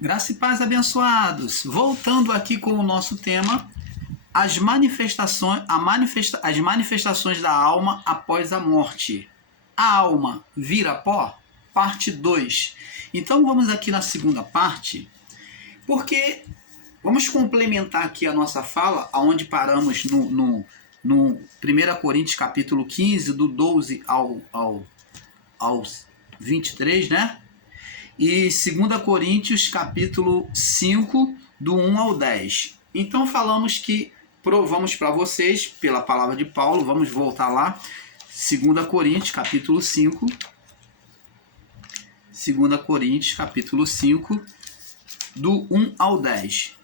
Graça e paz, abençoados. Voltando aqui com o nosso tema, as manifestações da alma após a morte. A alma vira pó? Parte 2. Então vamos aqui na segunda parte, porque vamos complementar aqui a nossa fala, aonde paramos no 1 Coríntios capítulo 15, do 12 ao 23, né? E 2 Coríntios capítulo 5, do 1 ao 10. Então falamos que provamos para vocês, pela palavra de Paulo, vamos voltar lá, 2 Coríntios capítulo 5, 2 Coríntios capítulo 5, do 1 ao 10.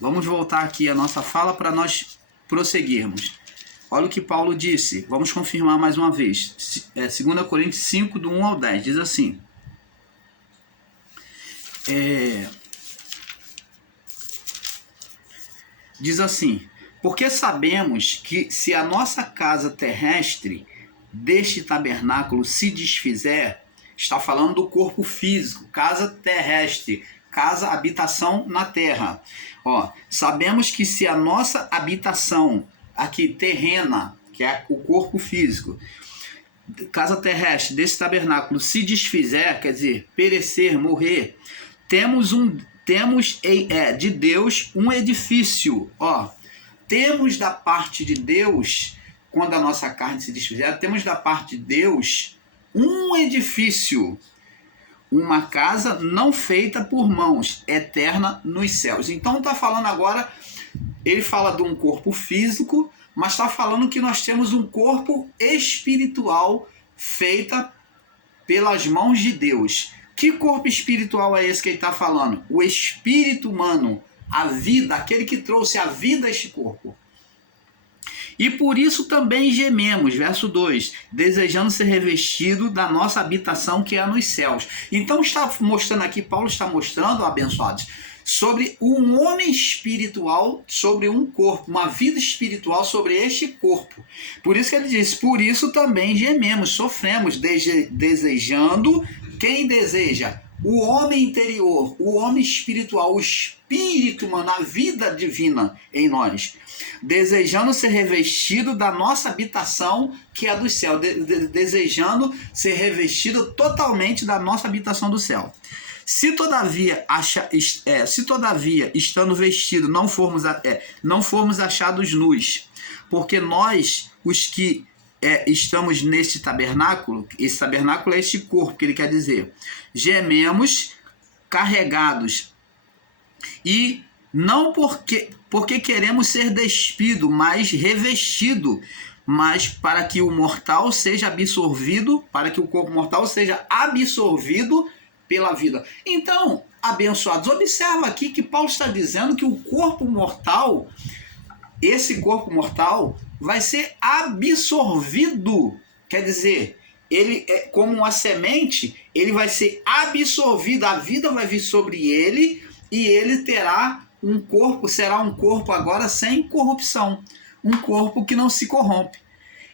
Vamos voltar aqui a nossa fala para nós prosseguirmos. Olha o que Paulo disse, vamos confirmar mais uma vez. 2 Coríntios 5, do 1 ao 10, diz assim: diz assim: porque sabemos que se a nossa casa terrestre deste tabernáculo se desfizer, está falando do corpo físico, casa terrestre, casa, habitação na terra. Sabemos que se a nossa habitação aqui terrena, que é o corpo físico, casa terrestre desse tabernáculo se desfizer, quer dizer, perecer, morrer, temos de Deus um edifício. Temos da parte de Deus, quando a nossa carne se desfizer, temos da parte de Deus um edifício, uma casa não feita por mãos, eterna nos céus. Então está falando agora, ele fala de um corpo físico, mas está falando que nós temos um corpo espiritual feita pelas mãos de Deus. Que corpo espiritual é esse que ele está falando? O espírito humano, a vida, aquele que trouxe a vida a este corpo. E por isso também gememos, verso 2, desejando ser revestido da nossa habitação que é nos céus. Então está mostrando aqui, Paulo está mostrando, abençoados, sobre um homem espiritual, sobre um corpo, uma vida espiritual sobre este corpo. Por isso que ele diz, por isso também gememos, sofremos, desejando. Quem deseja? O homem interior, o homem espiritual, o espírito, mano, a vida divina em nós, desejando ser revestido da nossa habitação que é do céu, desejando ser revestido totalmente da nossa habitação do céu. Se todavia, estando vestido, não formos achados nus, porque nós, os que estamos neste tabernáculo, esse tabernáculo é este corpo que ele quer dizer, gememos carregados, e não porque queremos ser despido, mas revestido, mas para que o mortal seja absorvido, para que o corpo mortal seja absorvido pela vida. Então, abençoados, observa aqui que Paulo está dizendo que o corpo mortal, esse corpo mortal, vai ser absorvido. Quer dizer, ele é como uma semente, ele vai ser absorvido, a vida vai vir sobre ele e ele terá um corpo, será um corpo agora sem corrupção, um corpo que não se corrompe.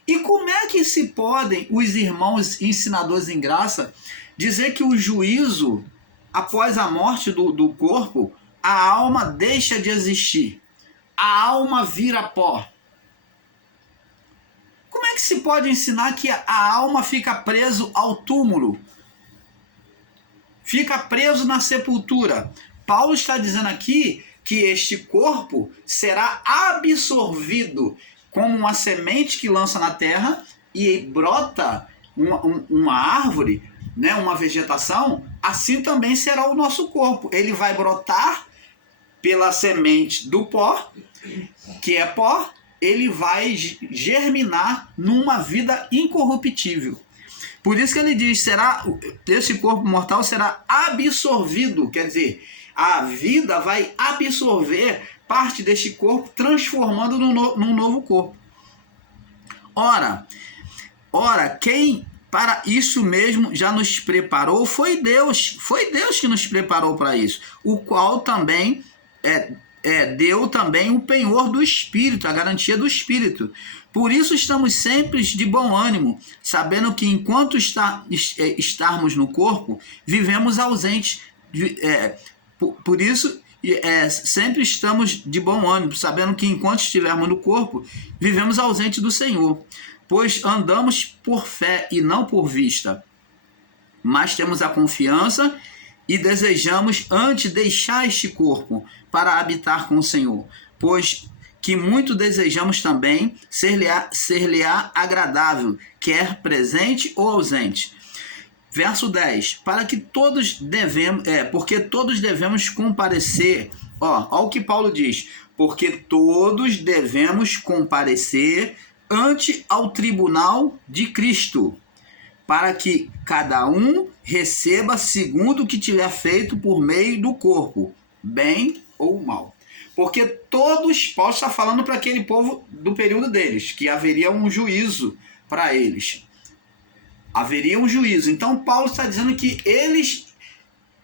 E como é que se podem os irmãos ensinadores em graça dizer que o juízo, após a morte do corpo, a alma deixa de existir, a alma vira pó? Como é que se pode ensinar que a alma fica preso ao túmulo? Fica preso na sepultura. Paulo está dizendo aqui que este corpo será absorvido como uma semente que lança na terra e brota uma árvore, né, uma vegetação, assim também será o nosso corpo. Ele vai brotar pela semente do pó, que é pó, ele vai germinar numa vida incorruptível. Por isso que ele diz, esse corpo mortal será absorvido, quer dizer, a vida vai absorver parte deste corpo, transformando num novo corpo. Ora, quem para isso mesmo já nos preparou foi Deus que nos preparou para isso, o qual também deu também o penhor do Espírito, a garantia do Espírito. Por isso estamos sempre de bom ânimo, sabendo que enquanto estarmos no corpo, vivemos ausentes, Por isso, sempre estamos de bom ânimo, sabendo que enquanto estivermos no corpo, vivemos ausente do Senhor, pois andamos por fé e não por vista. Mas temos a confiança e desejamos antes deixar este corpo para habitar com o Senhor, pois que muito desejamos também ser-lhe-á agradável, quer presente ou ausente. Verso 10, porque todos devemos comparecer, ó o que Paulo diz, porque todos devemos comparecer ante ao tribunal de Cristo, para que cada um receba segundo o que tiver feito por meio do corpo, bem ou mal. Porque todos, Paulo está falando para aquele povo do período deles, que haveria um juízo para eles. Haveria um juízo. Então Paulo está dizendo que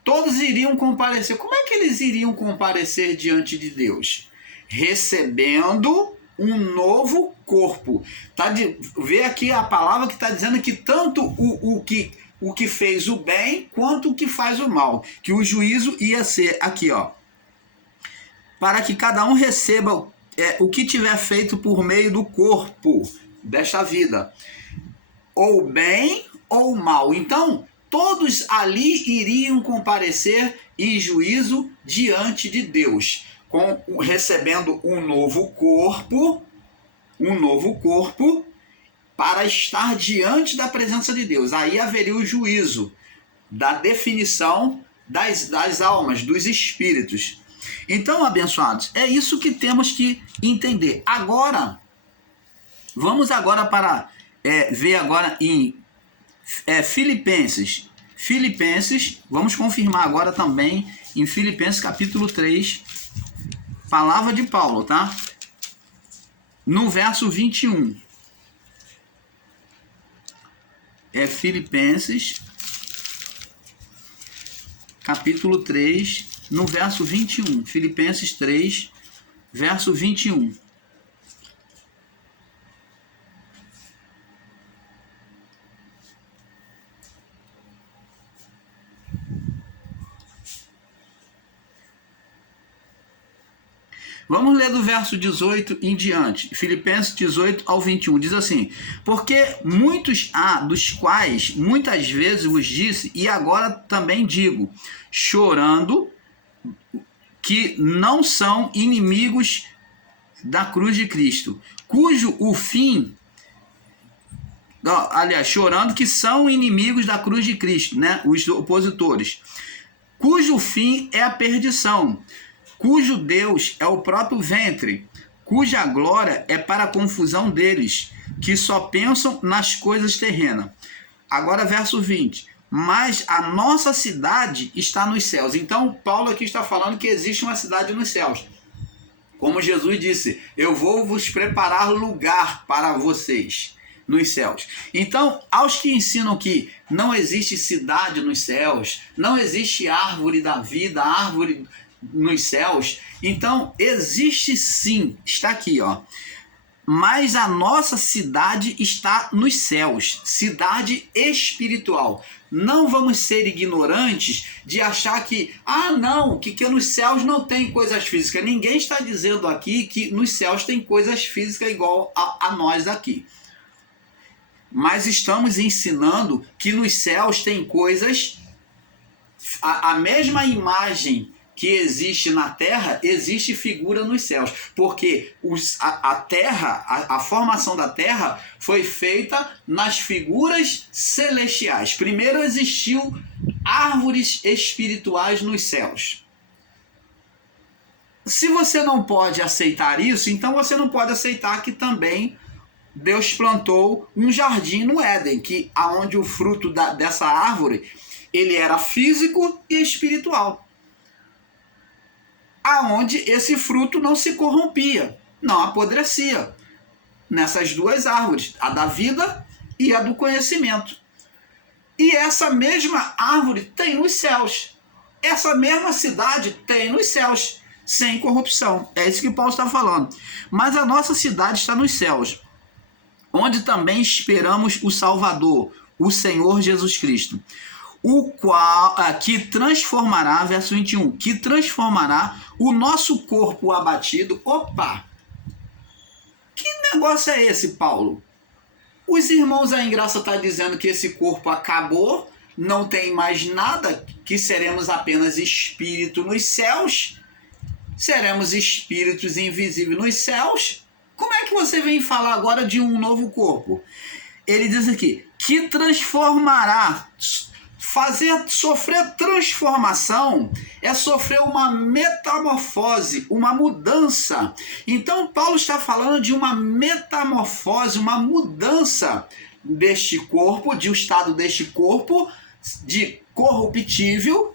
todos iriam comparecer. Como é que eles iriam comparecer diante de Deus? Recebendo um novo corpo. Vê aqui a palavra que está dizendo que tanto o que fez o bem quanto o que faz o mal. Que o juízo ia ser aqui, ó. Para que cada um receba o que tiver feito por meio do corpo desta vida, ou bem ou mal. Então, todos ali iriam comparecer em juízo diante de Deus, recebendo um novo corpo, para estar diante da presença de Deus. Aí haveria o juízo da definição das almas, dos espíritos. Então, abençoados, é isso que temos que entender. Agora, vamos agora para ver agora em Filipenses. Vamos confirmar agora também em Filipenses capítulo 3, palavra de Paulo, tá? No verso 21. Filipenses capítulo 3, no verso 21. Filipenses 3, verso 21. Vamos ler do verso 18 em diante. Filipenses 18 ao 21. Diz assim: porque muitos há, dos quais muitas vezes vos disse, e agora também digo, chorando, que não são inimigos da cruz de Cristo, cujo o fim... chorando que são inimigos da cruz de Cristo, né? Os opositores. Cujo fim é a perdição, cujo Deus é o próprio ventre, cuja glória é para a confusão deles, que só pensam nas coisas terrenas. Agora verso 20. Mas a nossa cidade está nos céus. Então Paulo aqui está falando que existe uma cidade nos céus. Como Jesus disse, eu vou vos preparar lugar para vocês nos céus. Então, aos que ensinam que não existe cidade nos céus, não existe árvore da vida, árvore nos céus, então existe sim, está aqui, ó. Mas a nossa cidade está nos céus, cidade espiritual. Não vamos ser ignorantes de achar que, que nos céus não tem coisas físicas. Ninguém está dizendo aqui que nos céus tem coisas físicas igual a nós aqui. Mas estamos ensinando que nos céus tem coisas, a mesma imagem que existe na terra, existe figura nos céus, porque a terra, a formação da terra foi feita nas figuras celestiais. Primeiro existiu árvores espirituais nos céus. Se você não pode aceitar isso, então você não pode aceitar que também Deus plantou um jardim no Éden, aonde o fruto dessa árvore ele era físico e espiritual, aonde esse fruto não se corrompia, não apodrecia, nessas duas árvores, a da vida e a do conhecimento. E essa mesma árvore tem nos céus, essa mesma cidade tem nos céus, sem corrupção. É isso que Paulo está falando. Mas a nossa cidade está nos céus, onde também esperamos o Salvador, o Senhor Jesus Cristo, o qual, que transformará, verso 21, que transformará o nosso corpo abatido. Opa! Que negócio é esse, Paulo? Os irmãos aí em graça estão dizendo que esse corpo acabou, não tem mais nada, que seremos apenas espírito nos céus, seremos espíritos invisíveis nos céus. Como é que você vem falar agora de um novo corpo? Ele diz aqui, que transformará. Sofrer transformação é sofrer uma metamorfose, uma mudança. Então Paulo está falando de uma metamorfose, uma mudança deste corpo, de um estado deste corpo de corruptível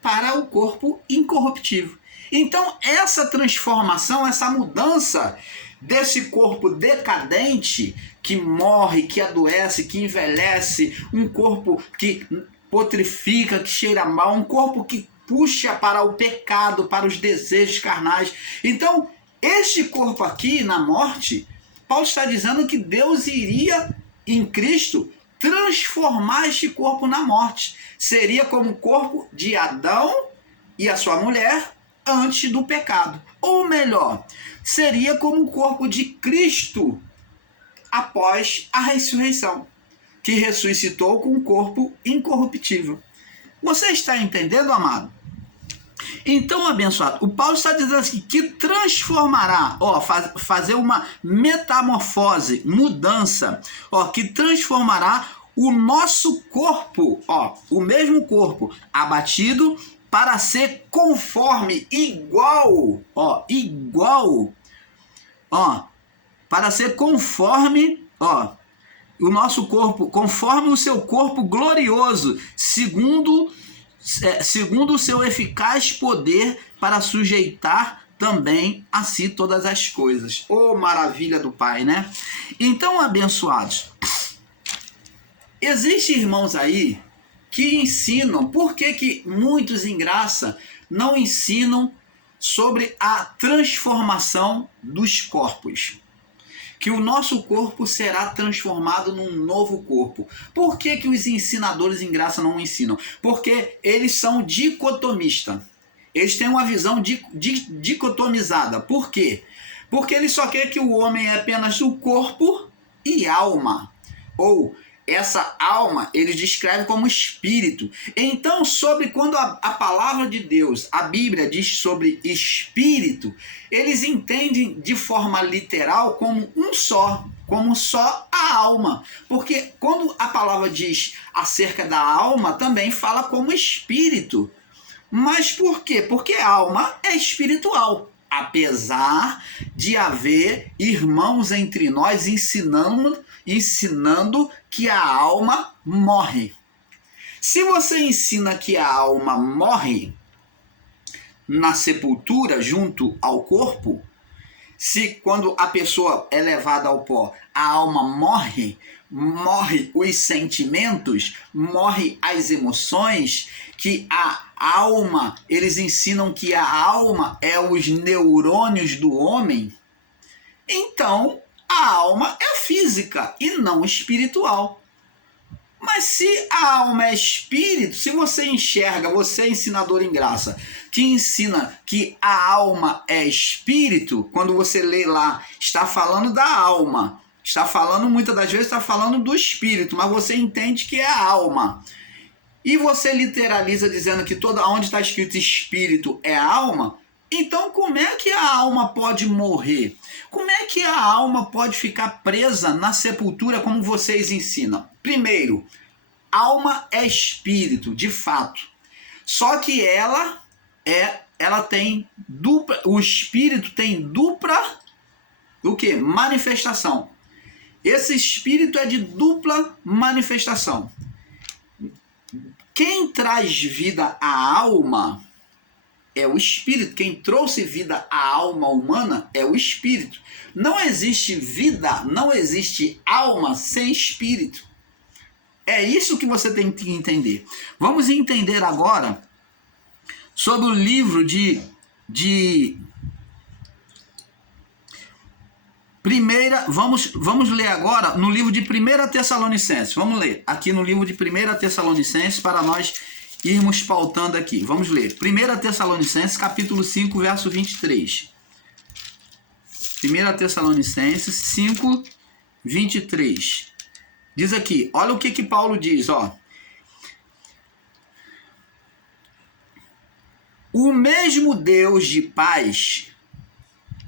para o corpo incorruptível. Então essa transformação, essa mudança desse corpo decadente, que morre, que adoece, que envelhece, um corpo que putrifica, que cheira mal, um corpo que puxa para o pecado, para os desejos carnais. Então, este corpo aqui, na morte, Paulo está dizendo que Deus iria, em Cristo, transformar este corpo na morte. Seria como o corpo de Adão e a sua mulher antes do pecado. Ou melhor, seria como o corpo de Cristo após a ressurreição, que ressuscitou com um corpo incorruptível. Você está entendendo, amado? Então, abençoado, o Paulo está dizendo assim, que transformará, fazer uma metamorfose, mudança, que transformará o nosso corpo, o mesmo corpo, abatido, para ser conforme, igual, para ser conforme, o nosso corpo, conforme o seu corpo glorioso, segundo o seu eficaz poder para sujeitar também a si todas as coisas. Maravilha do Pai, né? Então, abençoados, existem irmãos aí que ensinam, por que muitos em graça não ensinam sobre a transformação dos corpos? Que o nosso corpo será transformado num novo corpo. Por que os ensinadores em graça não ensinam? Porque eles são dicotomistas. Eles têm uma visão dicotomizada. Por quê? Porque eles só querem que o homem é apenas o corpo e alma. Ou essa alma eles descrevem como espírito. Então, quando a palavra de Deus, a Bíblia diz sobre espírito, eles entendem de forma literal como só a alma. Porque quando a palavra diz acerca da alma, também fala como espírito. Mas por quê? Porque a alma é espiritual. Apesar de haver irmãos entre nós ensinando que a alma morre. Se você ensina que a alma morre na sepultura junto ao corpo, se quando a pessoa é levada ao pó, a alma morre os sentimentos, morre as emoções, que a alma, eles ensinam que a alma é os neurônios do homem, então a alma é física e não espiritual. Mas se a alma é espírito, se você enxerga, você é ensinador em graça, que ensina que a alma é espírito, quando você lê lá, está falando da alma, está falando, muitas das vezes, está falando do espírito, mas você entende que é a alma. E você literaliza dizendo que onde está escrito espírito é a alma, então como é que a alma pode morrer? Como é que a alma pode ficar presa na sepultura como vocês ensinam? Primeiro, alma é espírito, de fato. Só que ela tem dupla, o espírito tem dupla manifestação. Esse espírito é de dupla manifestação. Quem traz vida à alma é o espírito. Quem trouxe vida à alma humana é o espírito. Não existe vida, não existe alma sem espírito. É isso que você tem que entender. Vamos entender agora sobre o livro Vamos ler agora no livro de 1 Tessalonicenses. Vamos ler aqui no livro de 1 Tessalonicenses para nós irmos pautando aqui. Vamos ler. 1 Tessalonicenses, capítulo 5, verso 23. 1 Tessalonicenses 5, 23. Diz aqui, olha o que Paulo diz, ó. O mesmo Deus de paz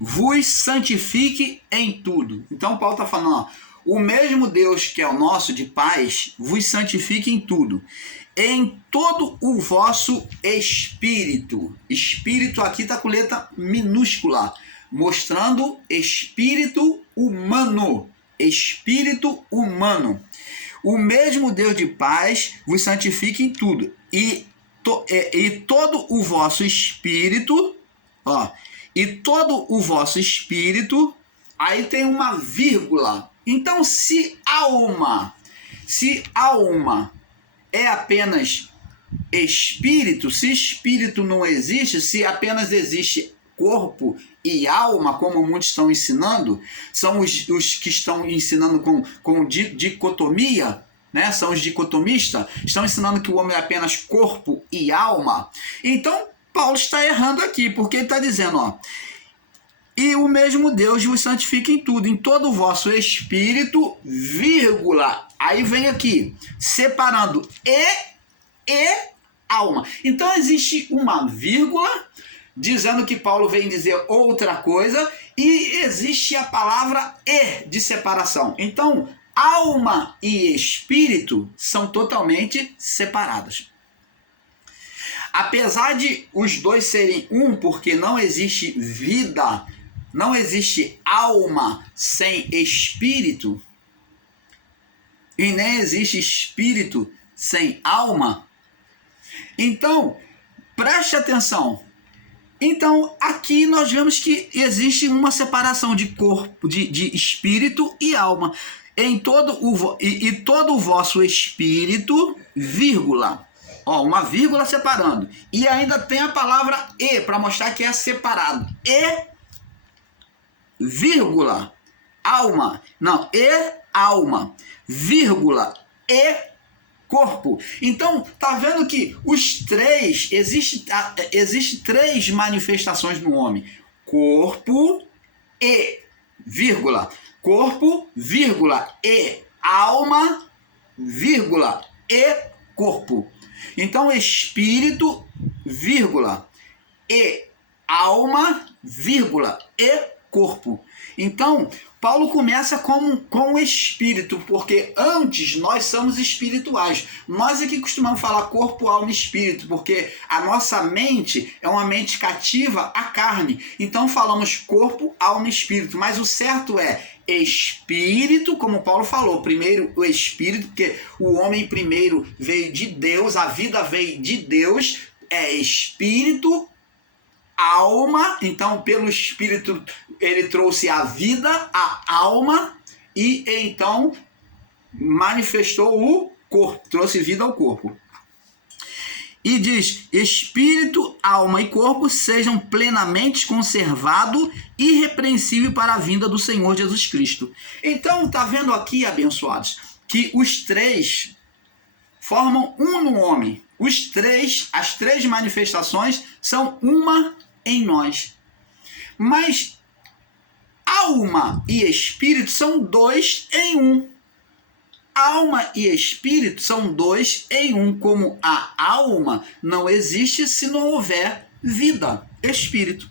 vos santifique em tudo. Então Paulo está falando, ó, o mesmo Deus que é o nosso de paz vos santifique em tudo. Em todo o vosso espírito. Espírito aqui está com letra minúscula, mostrando espírito humano. Espírito humano. O mesmo Deus de paz vos santifique em tudo. E todo o vosso espírito, ó, e todo o vosso espírito, aí tem uma vírgula. Então, se alma é apenas espírito, se espírito não existe, se apenas existe corpo e alma, como muitos estão ensinando, são os que estão ensinando com dicotomia, né? São os dicotomistas, estão ensinando que o homem é apenas corpo e alma. Então, Paulo está errando aqui, porque ele está dizendo, ó, e o mesmo Deus vos santifica em tudo, em todo o vosso espírito, vírgula, aí vem aqui, separando e alma. Então existe uma vírgula, dizendo que Paulo vem dizer outra coisa, e existe a palavra e de separação. Então, alma e espírito são totalmente separados. Apesar de os dois serem um, porque não existe vida, não existe alma sem espírito, e nem existe espírito sem alma. Então, preste atenção. Então, aqui nós vemos que existe uma separação de corpo, de espírito e alma. Em todo o vosso espírito, vírgula. Ó, uma vírgula separando. E ainda tem a palavra e, para mostrar que é separado. E, vírgula, alma. Não, e alma, vírgula, e corpo. Então, tá vendo que os três, existe três manifestações no homem. Corpo e, vírgula, corpo, vírgula, e alma, vírgula, e corpo. Então, espírito, vírgula, e alma, vírgula, e corpo. Então, Paulo começa com o espírito, porque antes nós somos espirituais. Nós aqui costumamos falar corpo, alma e espírito, porque a nossa mente é uma mente cativa à carne. Então falamos corpo, alma e espírito, mas o certo é espírito, como Paulo falou, primeiro o espírito, porque o homem primeiro veio de Deus, a vida veio de Deus, é espírito, alma, então pelo espírito ele trouxe a vida, a alma, e então manifestou o corpo, trouxe vida ao corpo. E diz, espírito, alma e corpo sejam plenamente conservados, irrepreensível para a vinda do Senhor Jesus Cristo. Então, tá vendo aqui, abençoados, que os três formam um no homem. As três manifestações são uma em nós. Mas alma e espírito são dois em um. Alma e espírito são dois em um, como a alma não existe se não houver vida, espírito.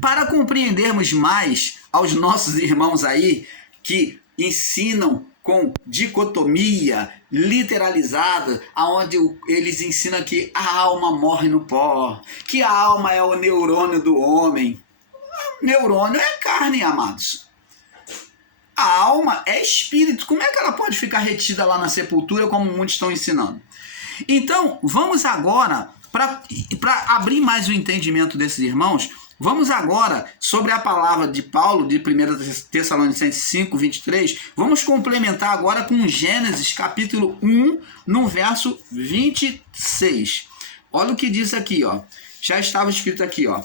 Para compreendermos mais aos nossos irmãos aí que ensinam com dicotomia literalizada, aonde eles ensinam que a alma morre no pó, que a alma é o neurônio do homem. O neurônio é carne, amados. A alma é espírito. Como é que ela pode ficar retida lá na sepultura, como muitos estão ensinando? Então, vamos agora, para abrir mais o entendimento desses irmãos, vamos agora, sobre a palavra de Paulo, de 1 Tessalonicenses 5, 23, vamos complementar agora com Gênesis, capítulo 1, no verso 26. Olha o que diz aqui, ó. Já estava escrito aqui, ó.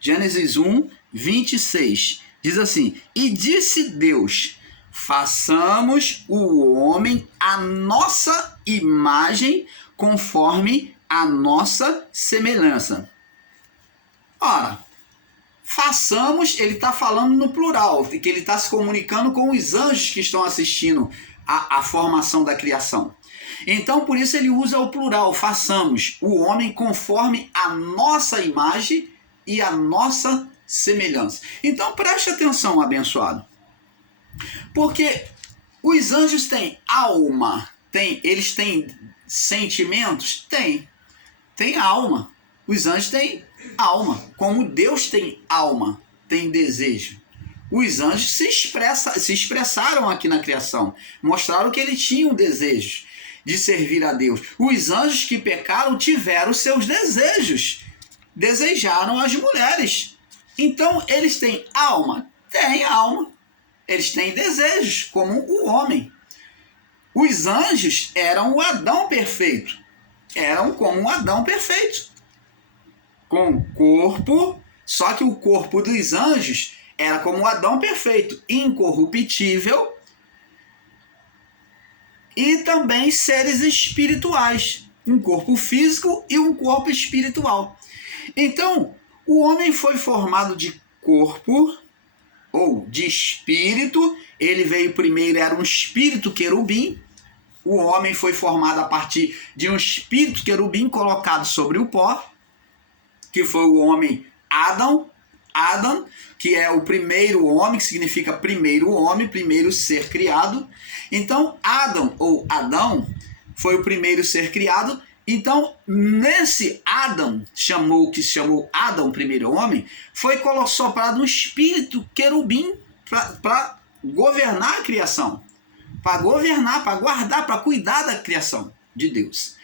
Gênesis 1, 26. Diz assim: e disse Deus, façamos o homem à nossa imagem, conforme a nossa semelhança. Ora, façamos, ele está falando no plural, que ele está se comunicando com os anjos que estão assistindo a formação da criação. Então, por isso ele usa o plural, façamos o homem conforme a nossa imagem e a nossa semelhança. Então, preste atenção, abençoado. Porque os anjos têm alma, eles têm sentimentos? Tem alma. Os anjos têm alma, como Deus tem alma, tem desejo. Os anjos se expressaram aqui na criação, mostraram que eles tinham desejo de servir a Deus. Os anjos que pecaram tiveram seus desejos, desejaram as mulheres. Então, eles têm alma? Têm alma. Eles têm desejos, como o homem. Os anjos eram o Adão perfeito. Eram como um Adão perfeito. Com corpo, só que o corpo dos anjos era como o Adão perfeito, incorruptível, e também seres espirituais, um corpo físico e um corpo espiritual. Então, o homem foi formado de corpo ou de espírito. Ele veio primeiro, era um espírito querubim. O homem foi formado a partir de um espírito querubim colocado sobre o pó, que foi o homem Adão, que é o primeiro homem, que significa primeiro homem, primeiro ser criado. Então, Adão foi o primeiro ser criado. Então, nesse Adão, que se chamou Adão, primeiro homem, foi soprado um espírito querubim para governar a criação, para governar, para guardar, para cuidar da criação de Deus.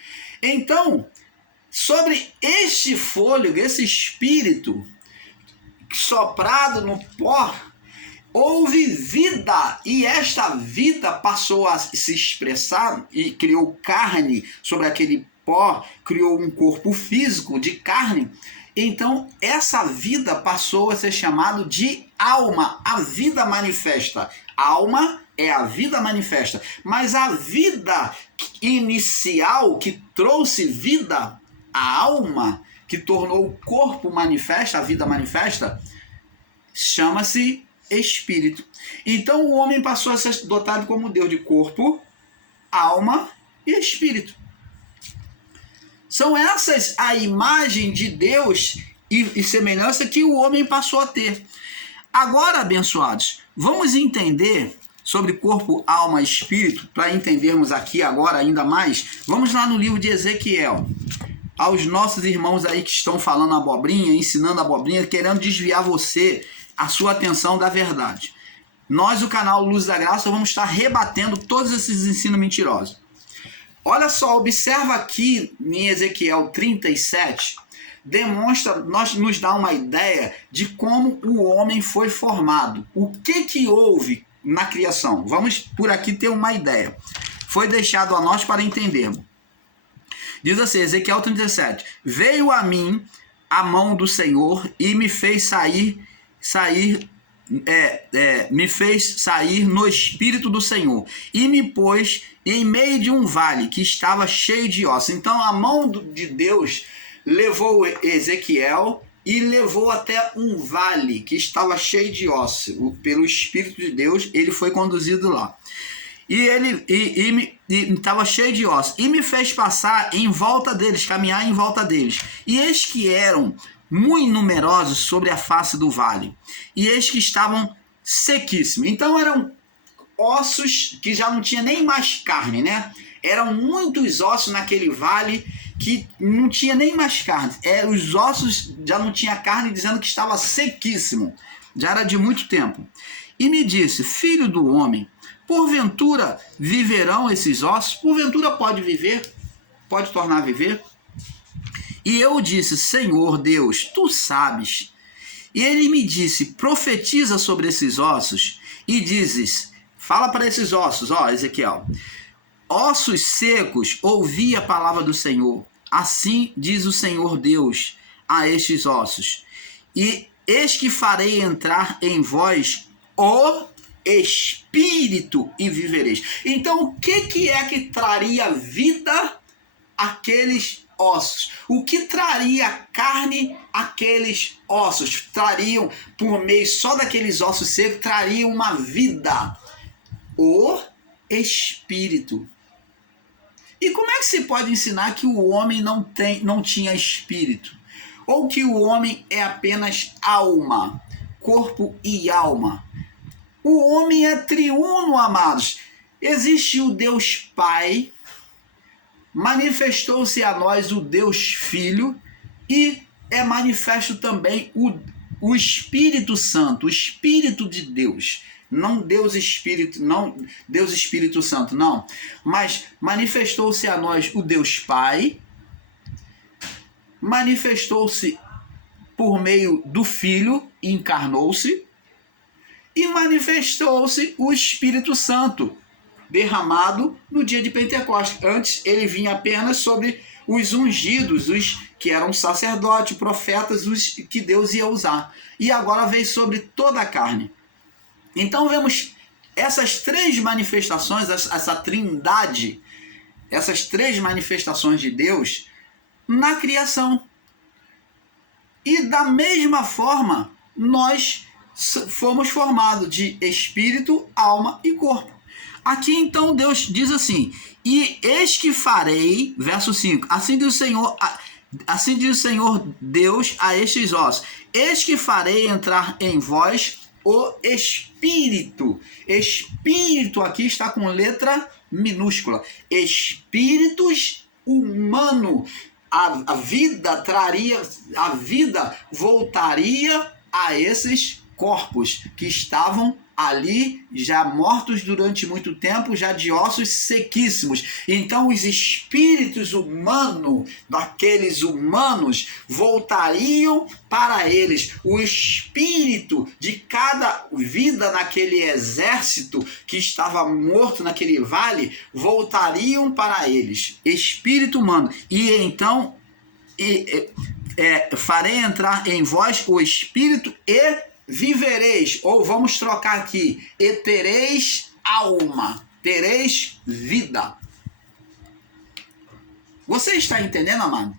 Então, sobre este fôlego, esse espírito soprado no pó, houve vida, e esta vida passou a se expressar e criou carne sobre aquele pó, criou um corpo físico de carne. Então essa vida passou a ser chamado de alma, a vida manifesta. Alma é a vida manifesta, mas a vida inicial que trouxe vida, a alma que tornou o corpo manifesta, a vida manifesta, chama-se espírito. Então o homem passou a ser dotado como Deus de corpo, alma e espírito. São essas a imagem de Deus e semelhança que o homem passou a ter. Agora, abençoados, vamos entender sobre corpo, alma e espírito, para entendermos aqui agora ainda mais. Vamos lá no livro de Ezequiel. Aos nossos irmãos aí que estão falando abobrinha, ensinando abobrinha, querendo desviar você, a sua atenção da verdade. Nós, o canal Luz da Graça, vamos estar rebatendo todos esses ensinos mentirosos. Olha só, observa aqui em Ezequiel 37, nos dá uma ideia de como o homem foi formado. O que houve na criação? Vamos por aqui ter uma ideia. Foi deixado a nós para entendermos. Diz assim, Ezequiel 37, veio a mim a mão do Senhor e me fez sair no espírito do Senhor e me pôs em meio de um vale que estava cheio de ossos. Então a mão de Deus levou Ezequiel e levou até um vale que estava cheio de ossos. Pelo Espírito de Deus ele foi conduzido lá. E ele estava cheio de ossos e me fez passar em volta deles, caminhar em volta deles. E eis que eram muito numerosos sobre a face do vale, e eis que estavam sequíssimos. Então eram ossos que já não tinha nem mais carne, né? Eram muitos ossos naquele vale que não tinha nem mais carne. Os ossos já não tinha carne, dizendo que estava sequíssimo. Já era de muito tempo. E me disse, filho do homem, porventura viverão esses ossos? Porventura pode viver? Pode tornar a viver? E eu disse, Senhor Deus, tu sabes. E ele me disse, profetiza sobre esses ossos e dizes, fala para esses ossos, ó Ezequiel, ossos secos, ouvi a palavra do Senhor. Assim diz o Senhor Deus a estes ossos. E eis que farei entrar em vós o Espírito e vivereis. Então, o que é que traria vida àqueles ossos? O que traria carne àqueles ossos? Trariam, por meio só daqueles ossos secos, trariam uma vida. O Espírito. E como é que se pode ensinar que o homem não tinha espírito? Ou que o homem é apenas alma, corpo e alma? O homem é triuno, amados. Existe o Deus Pai, manifestou-se a nós o Deus Filho e é manifesto também o Espírito Santo, o Espírito de Deus. Não Deus Espírito, não Deus Espírito Santo, não. Mas manifestou-se a nós o Deus Pai, manifestou-se por meio do Filho, encarnou-se, e manifestou-se o Espírito Santo, derramado no dia de Pentecostes. Antes ele vinha apenas sobre os ungidos, os que eram sacerdotes, profetas, os que Deus ia usar. E agora veio sobre toda a carne. Então vemos essas três manifestações, essa trindade, essas três manifestações de Deus na criação. E da mesma forma, nós fomos formados de espírito, alma e corpo. Aqui então Deus diz assim: e eis que farei, verso 5, assim diz o Senhor Deus a estes ossos, eis que farei entrar em vós o Espírito. Espírito aqui está com letra minúscula. Espíritos humano. A vida voltaria a esses corpos que estavam ali já mortos durante muito tempo, já de ossos sequíssimos. Então os espíritos humanos, daqueles humanos, voltariam para eles. O espírito de cada vida naquele exército que estava morto naquele vale, voltariam para eles. Espírito humano. E então farei entrar em vós o espírito e vivereis, ou vamos trocar aqui, e tereis alma, tereis vida. Você está entendendo, amado?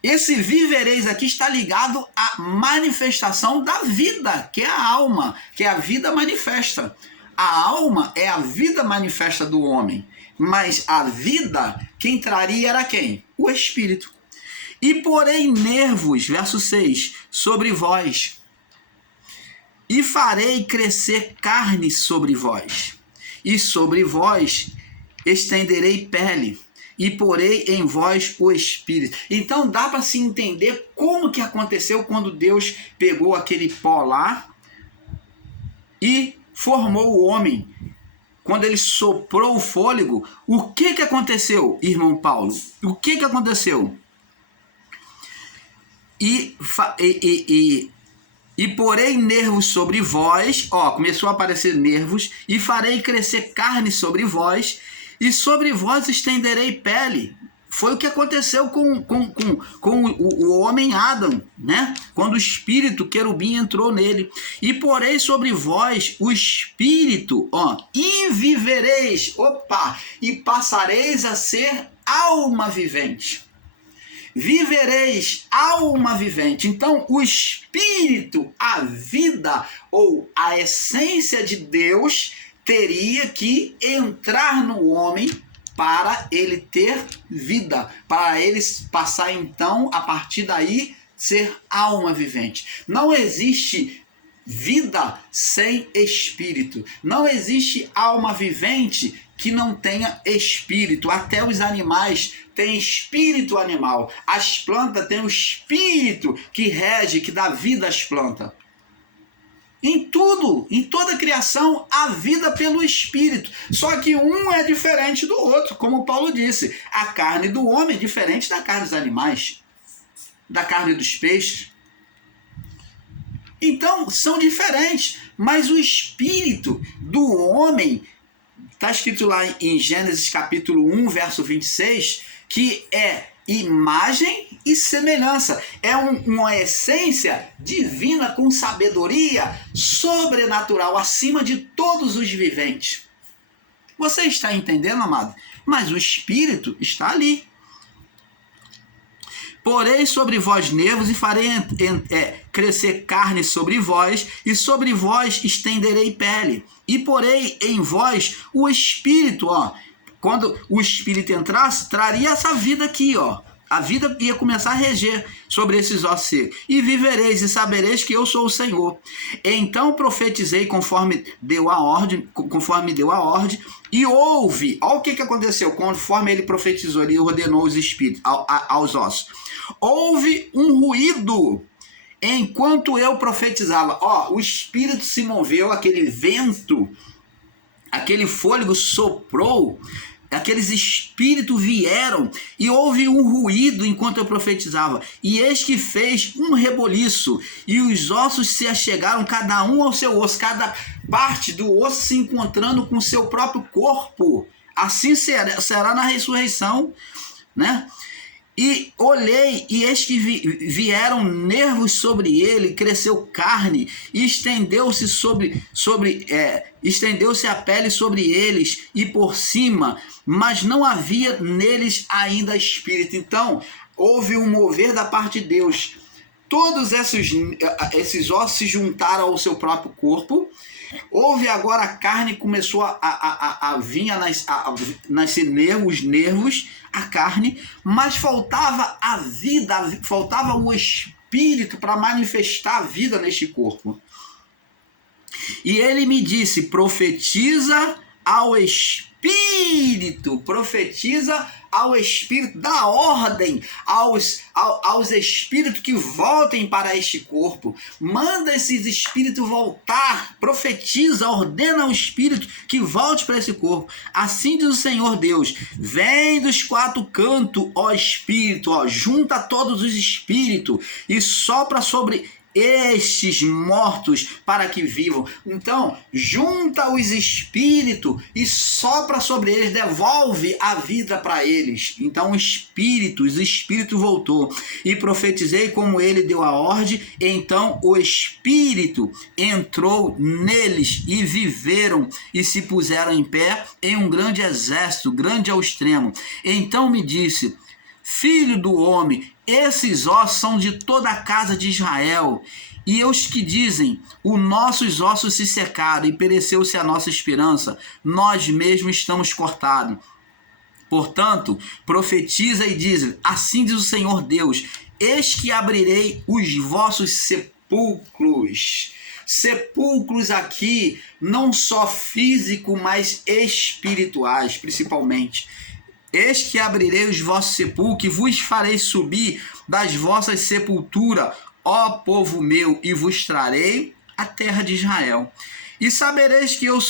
Esse vivereis aqui está ligado à manifestação da vida, que é a alma, que é a vida manifesta. A alma é a vida manifesta do homem, mas a vida, quem traria era quem? O Espírito. E porém nervos, verso 6, sobre vós, e farei crescer carne sobre vós, e sobre vós estenderei pele, e porei em vós o Espírito. Então dá para se entender como que aconteceu quando Deus pegou aquele pó lá e formou o homem. Quando ele soprou o fôlego, o que aconteceu, irmão Paulo? O que aconteceu? E porei nervos sobre vós, começou a aparecer nervos, e farei crescer carne sobre vós, e sobre vós estenderei pele. Foi o que aconteceu com o homem Adão, né? Quando o espírito querubim entrou nele. E porei sobre vós o espírito, e vivereis, e passareis a ser alma vivente. Vivereis, alma vivente. Então, o Espírito, a vida ou a essência de Deus teria que entrar no homem para ele ter vida, para ele passar então, a partir daí, ser alma vivente. Não existe vida sem espírito. Não existe alma vivente que não tenha espírito. Até os animais têm espírito animal. As plantas têm o espírito que rege, que dá vida às plantas. Em tudo, em toda a criação, há vida pelo espírito. Só que um é diferente do outro, como Paulo disse. A carne do homem é diferente da carne dos animais, da carne dos peixes. Então, são diferentes, mas o espírito do homem, está escrito lá em Gênesis capítulo 1, verso 26, que é imagem e semelhança. É uma essência divina com sabedoria sobrenatural acima de todos os viventes. Você está entendendo, amado? Mas o Espírito está ali. Porei sobre vós nervos e farei crescer carne sobre vós, e sobre vós estenderei pele. E porei em vós o Espírito, ó. Quando o Espírito entrasse, traria essa vida aqui, ó. A vida ia começar a reger sobre esses ossos secos. E vivereis e sabereis que eu sou o Senhor. Então profetizei conforme deu a ordem, e houve. Olha o que aconteceu. Conforme ele profetizou, ele ordenou os espíritos aos ossos. Houve um ruído enquanto eu profetizava. Ó, o Espírito se moveu, aquele vento, aquele fôlego soprou. Aqueles espíritos vieram e houve um ruído enquanto eu profetizava. E eis que fez um reboliço, e os ossos se achegaram, cada um ao seu osso, cada parte do osso se encontrando com o seu próprio corpo. Assim será na ressurreição, né? E olhei, e eis que vieram nervos sobre ele, cresceu carne, e estendeu-se estendeu-se a pele sobre eles e por cima, mas não havia neles ainda espírito. Então, houve um mover da parte de Deus. Todos esses ossos se juntaram ao seu próprio corpo. Houve agora a carne, começou a vir a nascer os nervos, a carne, mas faltava a vida, faltava o espírito para manifestar a vida neste corpo. E ele me disse: profetiza ao espírito, dá ordem aos espíritos que voltem para este corpo. Manda esses espíritos voltar, profetiza, ordena ao espírito que volte para esse corpo. Assim diz o Senhor Deus: vem dos quatro cantos, ó espírito, ó, junta todos os espíritos e sopra sobre estes mortos para que vivam. Então, junta os espíritos e sopra sobre eles, devolve a vida para eles. Então, os espíritos voltou. E profetizei como ele deu a ordem. Então, o espírito entrou neles e viveram e se puseram em pé em um grande exército, grande ao extremo. Então me disse: filho do homem, esses ossos são de toda a casa de Israel. E os que dizem: os nossos ossos se secaram e pereceu-se a nossa esperança, nós mesmos estamos cortados. Portanto, profetiza e diz: assim diz o Senhor Deus: eis que abrirei os vossos sepulcros. Sepulcros aqui, não só físico, mas espirituais, principalmente. Eis que abrirei os vossos sepulcros e vos farei subir das vossas sepulturas, ó povo meu, e vos trarei a terra de Israel. E sabereis que eu sou